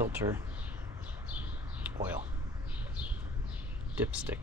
filter oil, dipstick.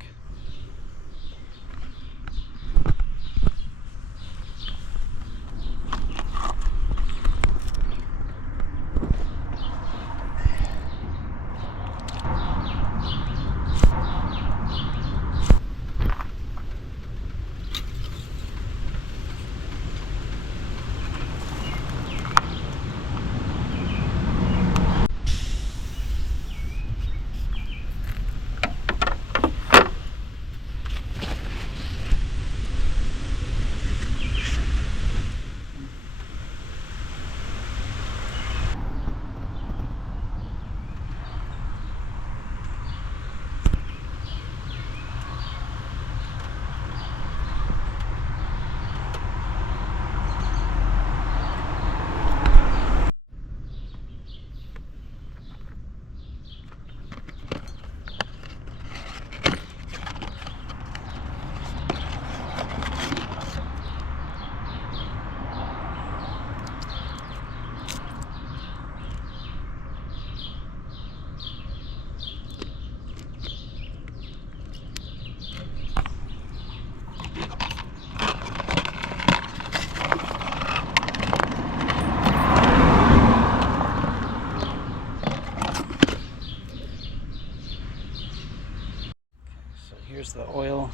Here's the oil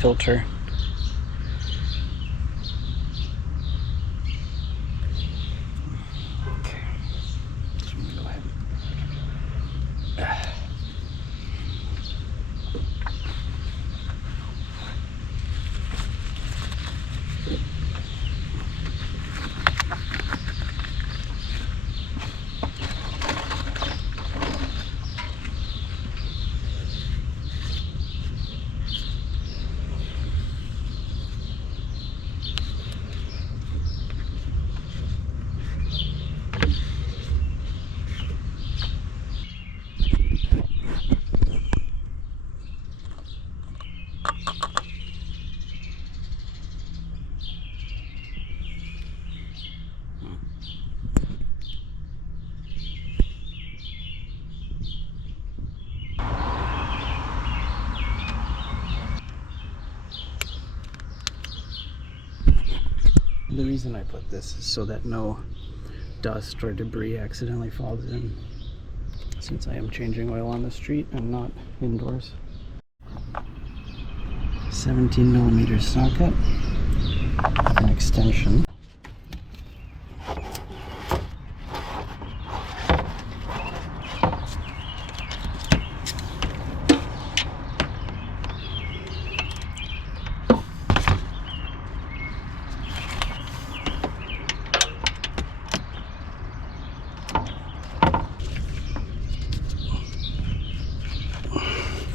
filter. Okay, so I'm gonna go ahead. The reason I put this is so that no dust or debris accidentally falls in, since I am changing oil on the street and not indoors. 17mm socket, an extension.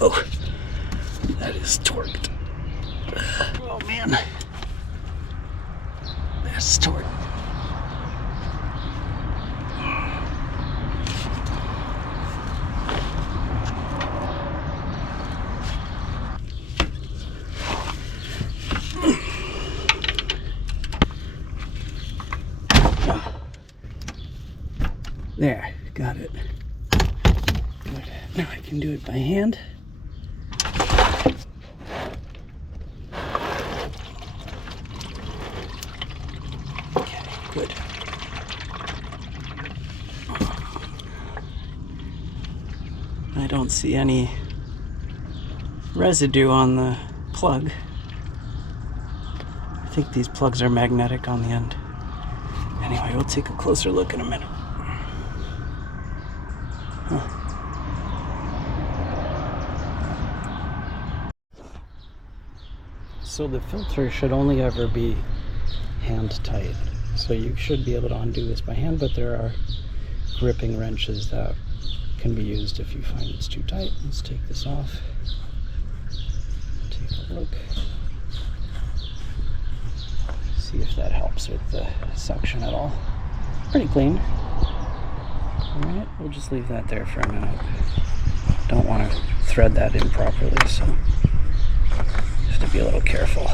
Oh, that is torqued. Oh man, that's torqued. There, got it. Good. Now I can do it by hand. Good. I don't see any residue on the plug. I think these plugs are magnetic on the end. Anyway, we'll take a closer look in a minute. Huh. So the filter should only ever be hand tight. So you should be able to undo this by hand, but there are gripping wrenches that can be used if you find it's too tight. Let's take this off. Take a look. See if that helps with the suction at all. Pretty clean. Alright, we'll just leave that there for a minute. Don't want to thread that in properly, so just to be a little careful.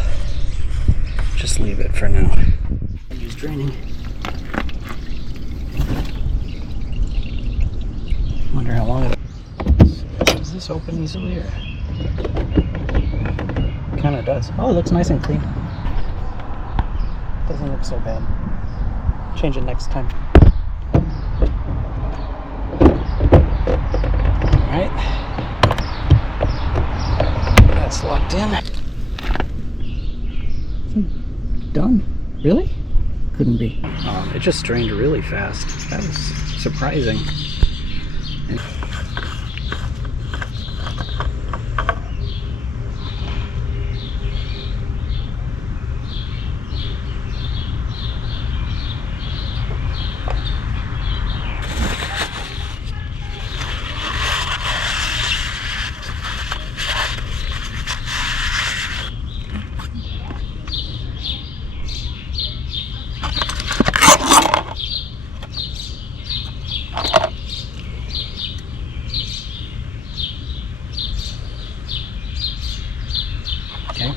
Just leave it for now. Use draining. wonder how long it does this open easily, or kind of does. Oh, it looks nice and clean. Doesn't look so bad. Change it next time. Alright. That's locked in. Done. Really? Couldn't be. It just drained really fast. That was surprising. Okay.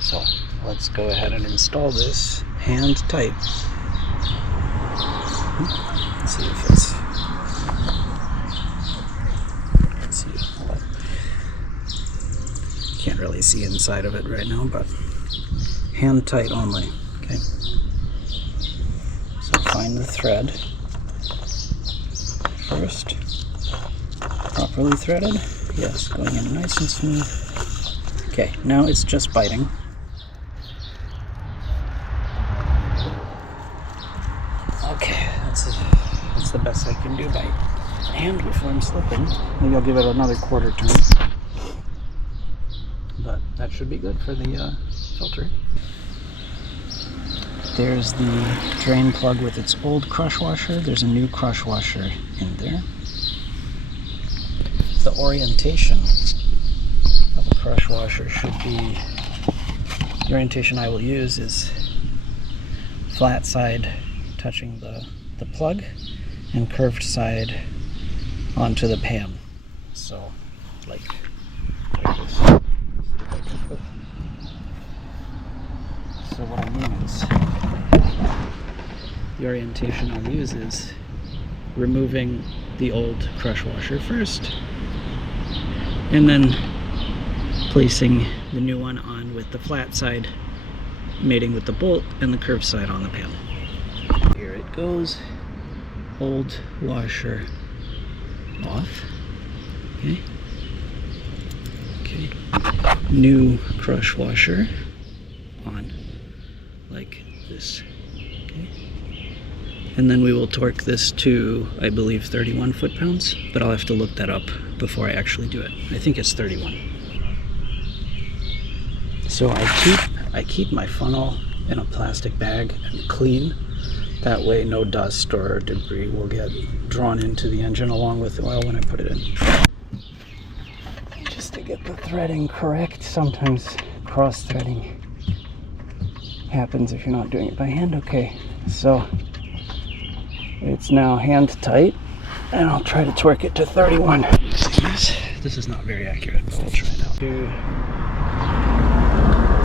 So let's go ahead and install this hand tight. Let's see if it's. Let's see. Can't really see inside of it right now, but hand tight only. Okay. So find the thread first. Properly threaded. Yes, going in nice and smooth. Okay, now it's just biting. Okay, that's the best I can do by hand before I'm slipping. Maybe I'll give it another quarter turn. But that should be good for the filter. There's the drain plug with its old crush washer. There's a new crush washer in there. The orientation of a crush washer should be, the orientation I will use is flat side touching the plug and curved side onto the pan. So, like this. So what I mean is, the orientation I'll use is removing the old crush washer first, and then placing the new one on with the flat side mating with the bolt and the curved side on the pan. Here it goes. Old washer off. Okay. Okay. New crush washer on, like this. Okay. And then we will torque this to, I believe, 31 foot-pounds, but I'll have to look that up before I actually do it. I think it's 31. So I keep my funnel in a plastic bag and clean. That way no dust or debris will get drawn into the engine along with the oil when I put it in. Just to get the threading correct, sometimes cross-threading happens if you're not doing it by hand. Okay, so it's now hand tight, and I'll try to torque it to 31. This is not very accurate, but we'll try it out. To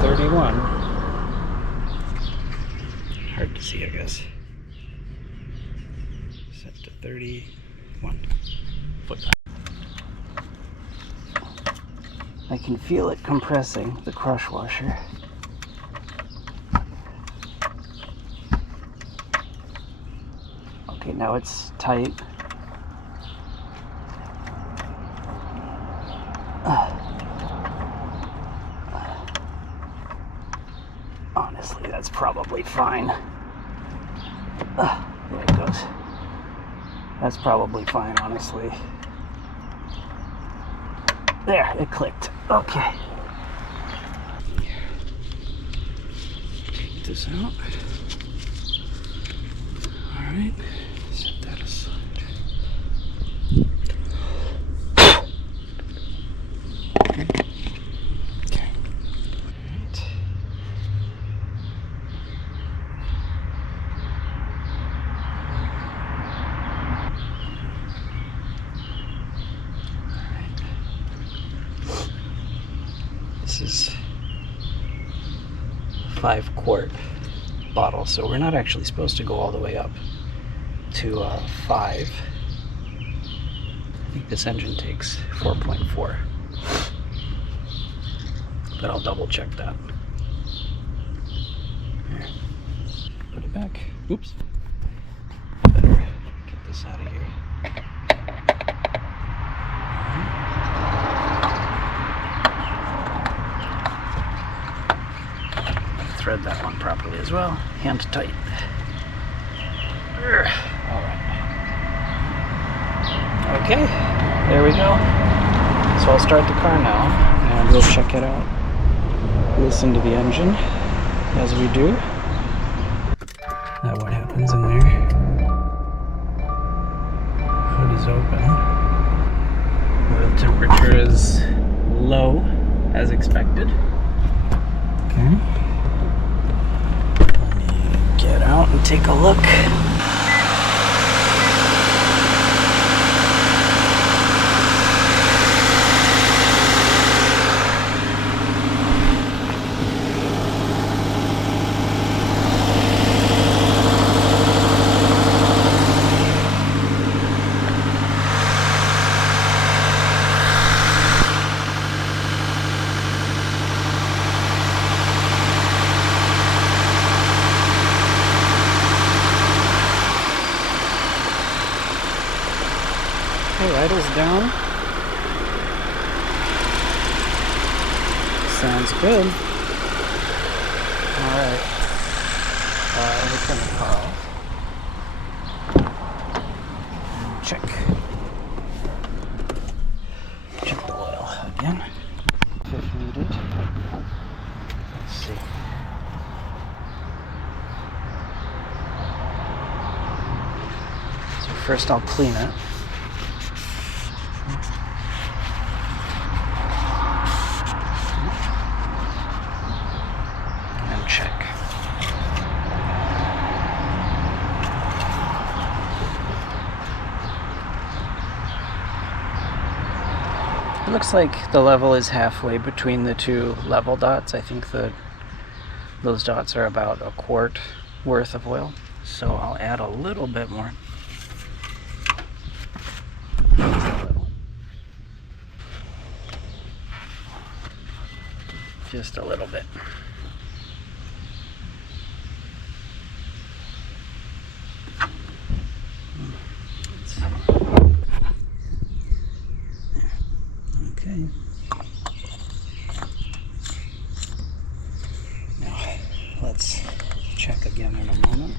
31. Hard to see, I guess. Set to 31 foot. I can feel it compressing the crush washer. Okay, now it's tight. Honestly, that's probably fine. There it goes. That's probably fine, honestly. There, it clicked. Okay. Take this out. Alright. Set that aside. Okay. Okay. Alright. This is 5 quart bottle, so we're not actually supposed to go all the way up to 5. I think this engine takes 4.4, but I'll double check that. Here. Put it back. Oops. Better get this out of here. Thread that one properly as well. Hand tight. Alright. Okay, there we go. So I'll start the car now and we'll check it out. Listen to the engine as we do. Now what happens in there? Hood is open. Oil temperature is low as expected. Okay. Get out and take a look. Okay, idle's down. Sounds good. Alright. Let me turn the car off. And check the oil again. If needed. Let's see. So first I'll clean it. It looks like the level is halfway between the two level dots. I think that those dots are about a quart worth of oil. So I'll add a little bit more. Just a little bit. Okay. Now, let's check again in a moment.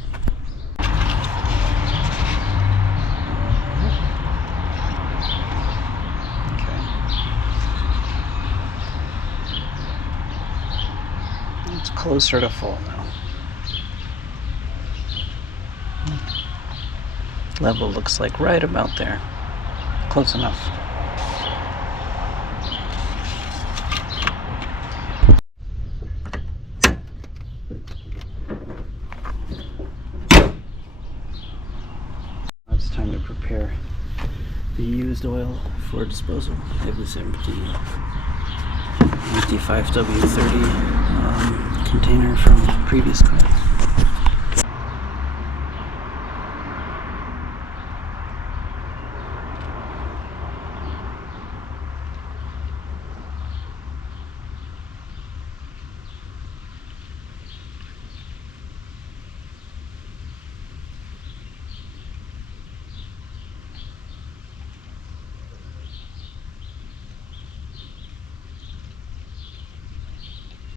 Okay. It's closer to full now. Level looks like right about there. Close enough. It's time to prepare the used oil for disposal. I have this empty 5W30 container from the previous car.